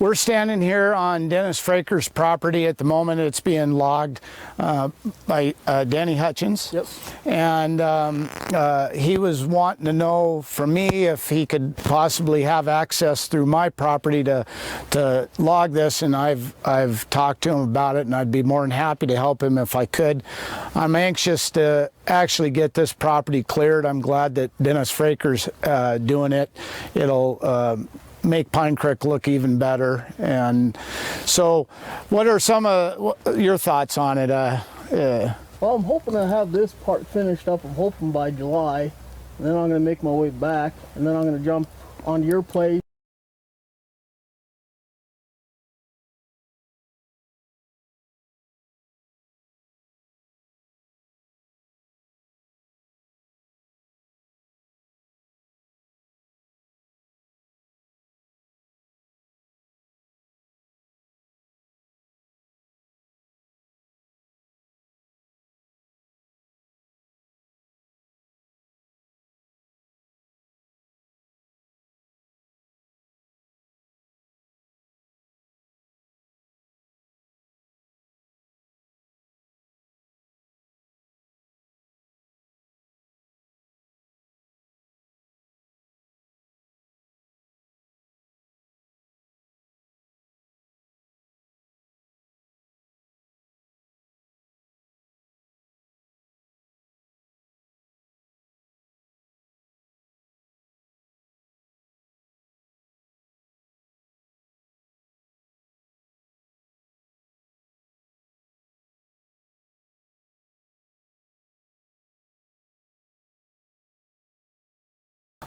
We're standing here on Dennis Fraker's property at the moment. It's being logged by Danny Hutchins. Yep. And he was wanting to know from me if he could possibly have access through my property to log this, and I've talked to him about it, and I'd be more than happy to help him if I could. I'm anxious to actually get this property cleared. I'm glad that Dennis Fraker's doing it. It'll make Pinecreek look even better. And so what are some of your thoughts on it? Well, I'm hoping to have this part finished up. I'm hoping by July, and then I'm going to make my way back, and then I'm going to jump onto your place.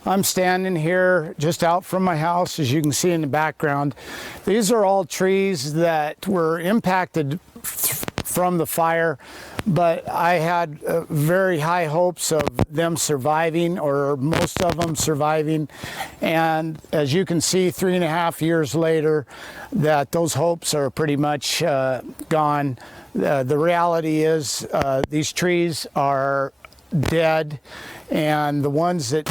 I'm standing here just out from my house, as you can see in the background. These are all trees that were impacted from the fire, but I had very high hopes of them surviving, or most of them surviving. And as you can see, 3.5 years later, that those hopes are pretty much gone. The reality is these trees are dead, and the ones that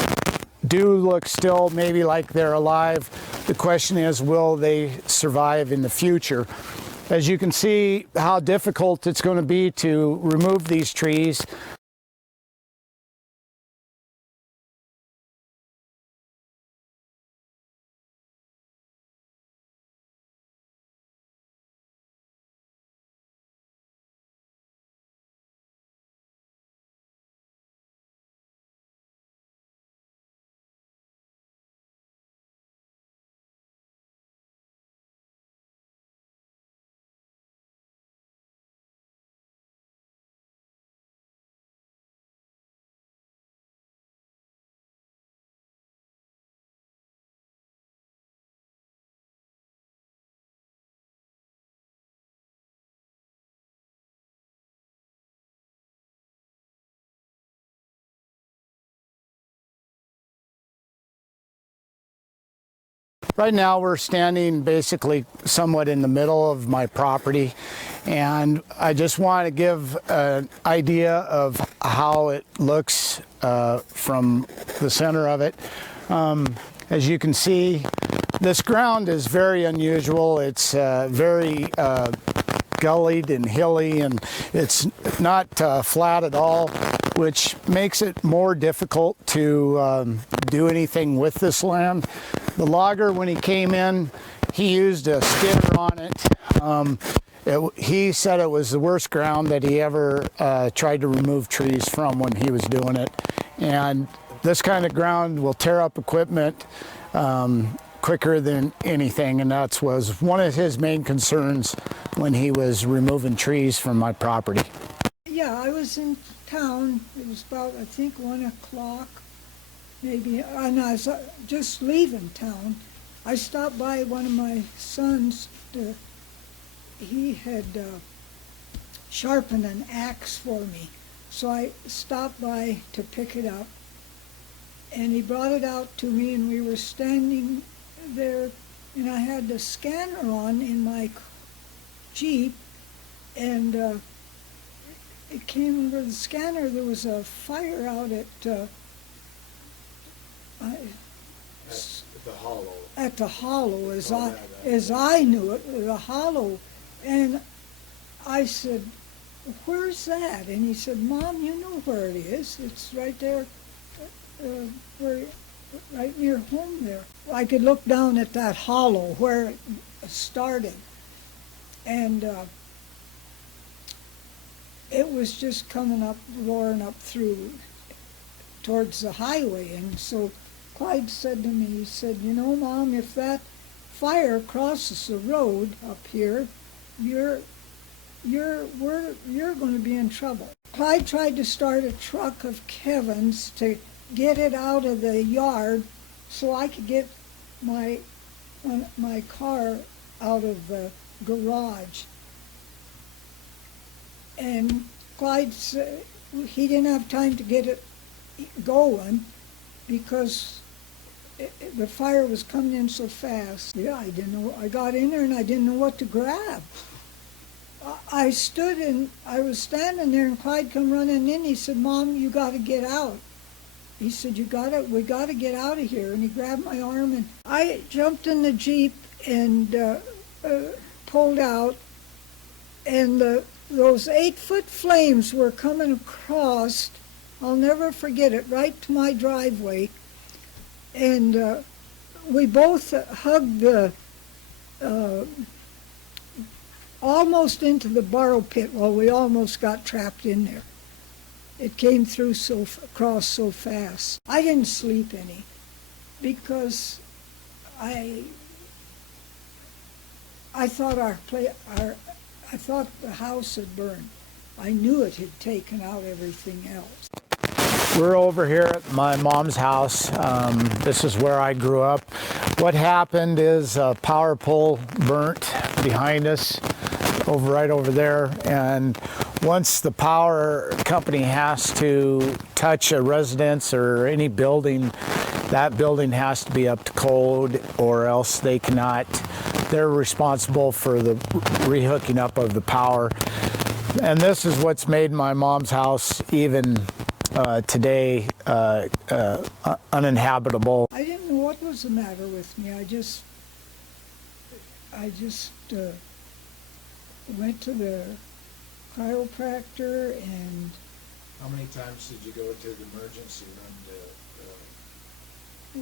do look still maybe like they're alive, the question is, will they survive in the future? As you can see how difficult it's going to be to remove these trees. Right now we're standing basically somewhat in the middle of my property, and I just want to give an idea of how it looks from the center of it. As you can see, this ground is very unusual. It's very gullied and hilly, and it's not flat at all, which makes it more difficult to do anything with this land. The logger, when he came in, he used a skidder on it. He said it was the worst ground that he ever tried to remove trees from when he was doing it. And this kind of ground will tear up equipment quicker than anything, and that was one of his main concerns when he was removing trees from my property. Yeah, I was in town. It was about, I think, 1 o'clock, maybe, and I was just leaving town. I stopped by one of my sons. He had sharpened an axe for me, so I stopped by to pick it up, and he brought it out to me, and we were standing there, and I had the scanner on in my Jeep, and it came over the scanner. There was a fire out at the hollow. at the hollow as I knew it, the hollow. And I said, "Where's that?" And he said, "Mom, you know where it is. It's right there, where, right near home there." I could look down at that hollow where it started, and it was just coming up, roaring up through towards the highway. And so Clyde said to me, he said, "You know, Mom, if that fire crosses the road up here, you're going to be in trouble." Clyde tried to start a truck of Kevin's to get it out of the yard so I could get my car out of the garage. And Clyde said he didn't have time to get it going because the fire was coming in so fast. Yeah, I didn't know. I got in there and I didn't know what to grab. I stood and I was standing there, and Clyde come running in. He said, "Mom, you got to get out." He said, we got to get out of here. And he grabbed my arm, and I jumped in the Jeep and pulled out. And those 8-foot flames were coming across. I'll never forget it, right to my driveway. And we both hugged the almost into the borrow pit. Well, we almost got trapped in there. It came through across so fast. I didn't sleep any because I thought I thought the house had burned. I knew it had taken out everything else. We're over here at my mom's house. This is where I grew up. What happened is a power pole burnt behind us, right over there, and once the power company has to touch a residence or any building, that building has to be up to code, or else they cannot. They're responsible for the rehooking up of the power. And this is what's made my mom's house even today uninhabitable. I didn't know what was the matter with me. I just went to the chiropractor. And how many times did you go to the emergency room?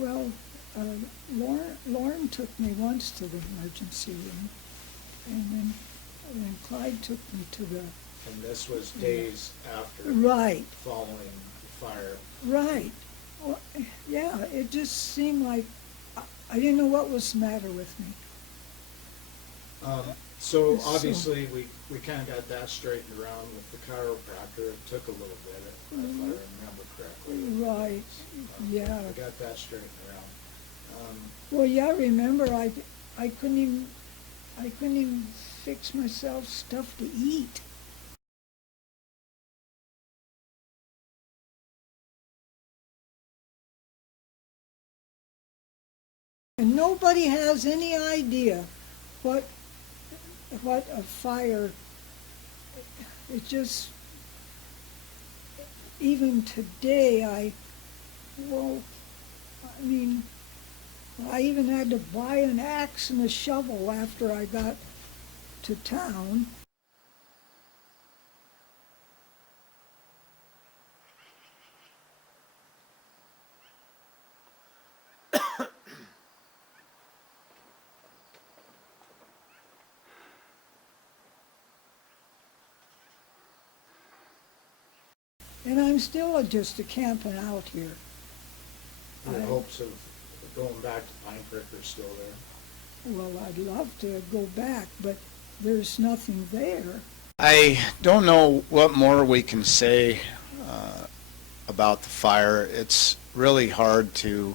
Well, Lauren took me once to the emergency room, and then Clyde took me to the. And this was days after. Right. Following the fire. Right. Well, yeah, it just seemed like I didn't know what was the matter with me. So obviously we kind of got that straightened around with the chiropractor. It took a little bit, if I remember correctly. Right. Yeah. We got that straightened around. Well, yeah, remember I couldn't even fix myself stuff to eat. And nobody has any idea what a fire, it just, even today, I even had to buy an axe and a shovel after I got to town. And I'm still just camping out here. Your hopes of going back to Pinecreek are still there? Well, I'd love to go back, but there's nothing there. I don't know what more we can say about the fire. It's really hard to,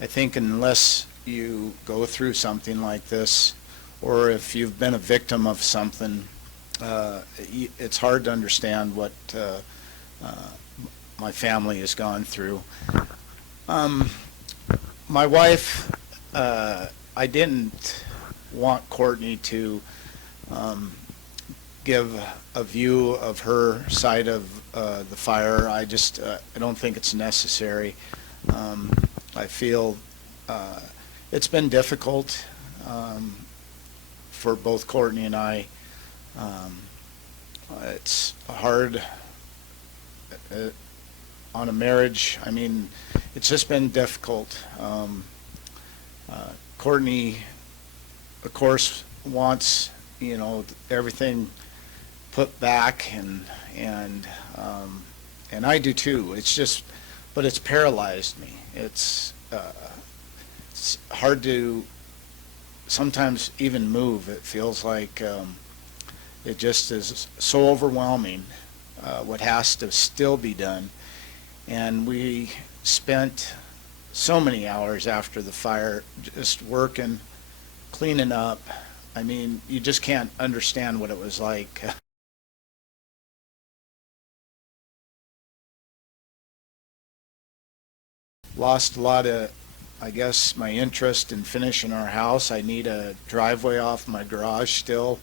I think, unless you go through something like this, or if you've been a victim of something, it's hard to understand what my family has gone through. My wife, I didn't want Courtney to give a view of her side of the fire. I just, I don't think it's necessary. I feel it's been difficult for both Courtney and I. It's hard on a marriage. I mean, it's just been difficult. Courtney, of course, wants, you know, everything put back, and I do too. It's just, but it's paralyzed me. It's hard to sometimes even move. It feels like it just is so overwhelming what has to still be done. And we spent so many hours after the fire just working, cleaning up. I mean, you just can't understand what it was like. Lost a lot of, I guess, my interest in finishing our house. I need a driveway off my garage still.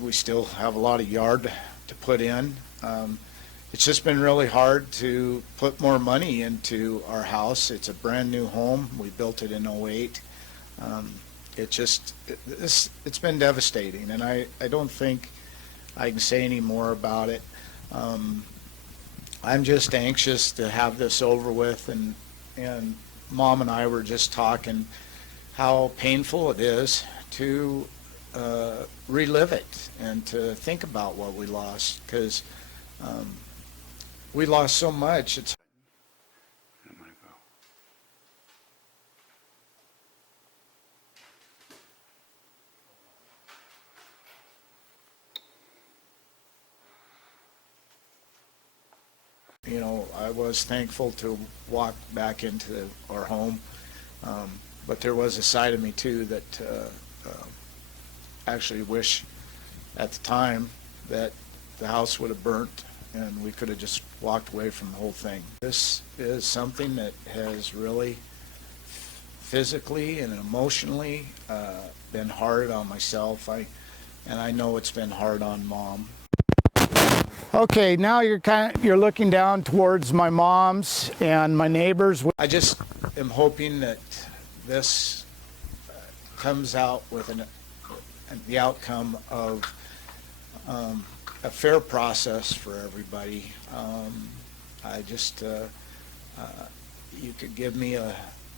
We still have a lot of yard to put in. It's just been really hard to put more money into our house. It's a brand new home. We built it in '08. It's been devastating, and I don't think I can say any more about it. I'm just anxious to have this over with, and Mom and I were just talking how painful it is to relive it and to think about what we lost, because we lost so much. It's you know, I was thankful to walk back into our home, but there was a side of me too that actually wish at the time that the house would have burnt and we could have just walked away from the whole thing. This is something that has really physically and emotionally been hard on myself. And I know it's been hard on Mom. Okay, now you're looking down towards my mom's and my neighbors. I just am hoping that this comes out with the outcome of a fair process for everybody. I just, you could give me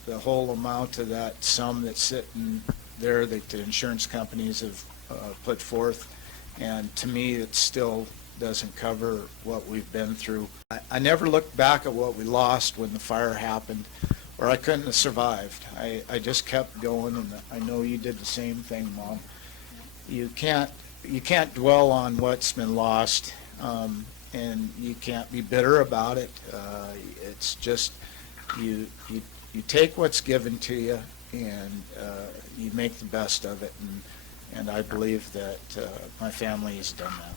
the whole amount of that sum that's sitting there that the insurance companies have put forth, and to me it still doesn't cover what we've been through. I never looked back at what we lost when the fire happened, or I couldn't have survived. I just kept going, and I know you did the same thing, Mom. You can't dwell on what's been lost, and you can't be bitter about it. It's just you take what's given to you, and you make the best of it, and I believe that my family has done that.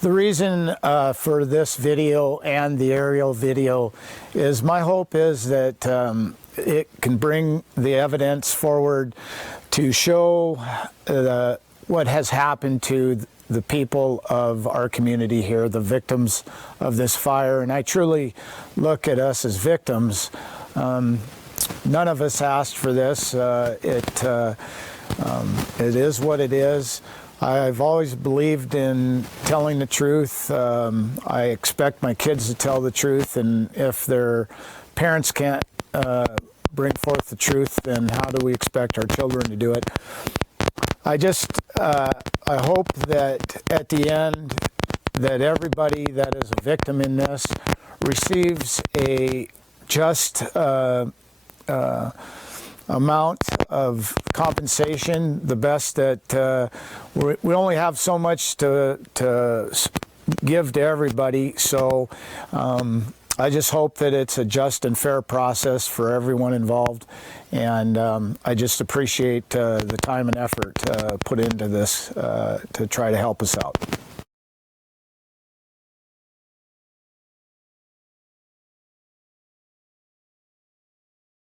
The reason for this video and the aerial video is my hope is that it can bring the evidence forward to show what has happened to the people of our community here, the victims of this fire. And I truly look at us as victims. None of us asked for this. It is what it is. I've always believed in telling the truth. I expect my kids to tell the truth, and if their parents can't bring forth the truth, then how do we expect our children to do it? I hope that at the end that everybody that is a victim in this receives a just amount of compensation, the best that we only have so much to give to everybody. So I just hope that it's a just and fair process for everyone involved, and I just appreciate the time and effort put into this to try to help us out.